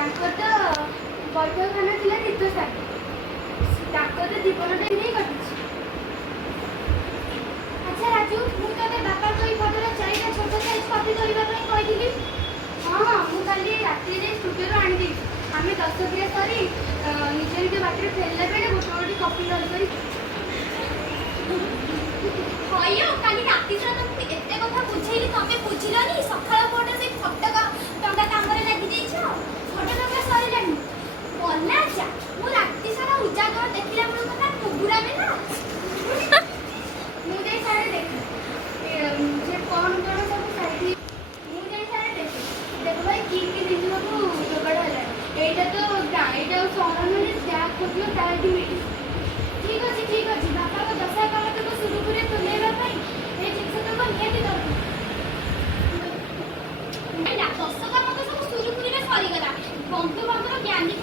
ତାଙ୍କର ତ ବୈଠକଖାନା ଥିଲା ତୀର୍ଥସ୍ଥାନ। ତାଙ୍କର ତ ଜୀବନଟା ନେଇ କଟିଛି। ଆଚ୍ଛା ରାଜୁ, ମୁଁ ତତେ ବାପାଙ୍କୁ ଏଇ ଫଟୋର 4ଟା ଛୋଟ ସାଇଜ୍ କପି କରିବା ପାଇଁ କହିଥିଲି। ହଁ ହଁ, ମୁଁ କାଲି ରାତିରେ ଯାଇ ଷ୍ଟୁଡ଼ିଓରୁ ଆଣିଦେଇଛି। ଆମେ 10 କ୍ରିୟା ସରି ନିଜ ନିଜ ବାଟରେ ଫେରିଲା ବେଳେ ଗୋଟେ ଗୋଟେ କପି ଧରି କରି ହଇଓ, କାଲି ରାତି ସାରା ତମକୁ ଏତେ କଥା ବୁଝେଇଲି, ତମେ ବୁଝିଲନି। ସକାଳ ପହରଟା ସେଇ ଫଟୋ ଟଙ୍କା କାମରେ ଲାଗିଯାଇଛ। ଫଟୋ ଟଙ୍କା ସରିଲାଣି। ଗଲା ଯା, ମୁଁ ରାତି ସାରା ଉଜାଗର ଦେଖିଲା ବେଳକୁ ନା କୁକୁରାମେ ନା। ମୁଁ ଯାଇ ସାରେ ଦେଖେ ଯେ କ'ଣ ସବୁ ସାଇଡ୍। ମୁଁ ଯାଇ ସାରେ ଦେଖେ ଦେଖ ଭାଇ କି ଜିନିଷକୁ ଯୋଗାଡ଼ ହେଲାଣି। ଏଇଟା ତ ଏଇଟା ଆଉ ସହରରେ ଯାହା ଖୋଜିବ ତାହା ଏଠି ମିଳିବ। ଠିକ୍ ଅଛି ଠିକ୍ ଅଛି, ବାପାଙ୍କ ଦଶା କାମତକୁ ସୁରୁଖୁରୁରେ ତୁଲେଇବା ପାଇଁ ଏଇ ଜିନିଷତକ ନିହାତି ଦରକାର। ଦଶ କାମ ତ ସବୁ ସୁରୁଖୁରୁରେ ସରିଗଲା। ବନ୍ଧୁବାନ୍ଧବ ଜ୍ଞାନୀ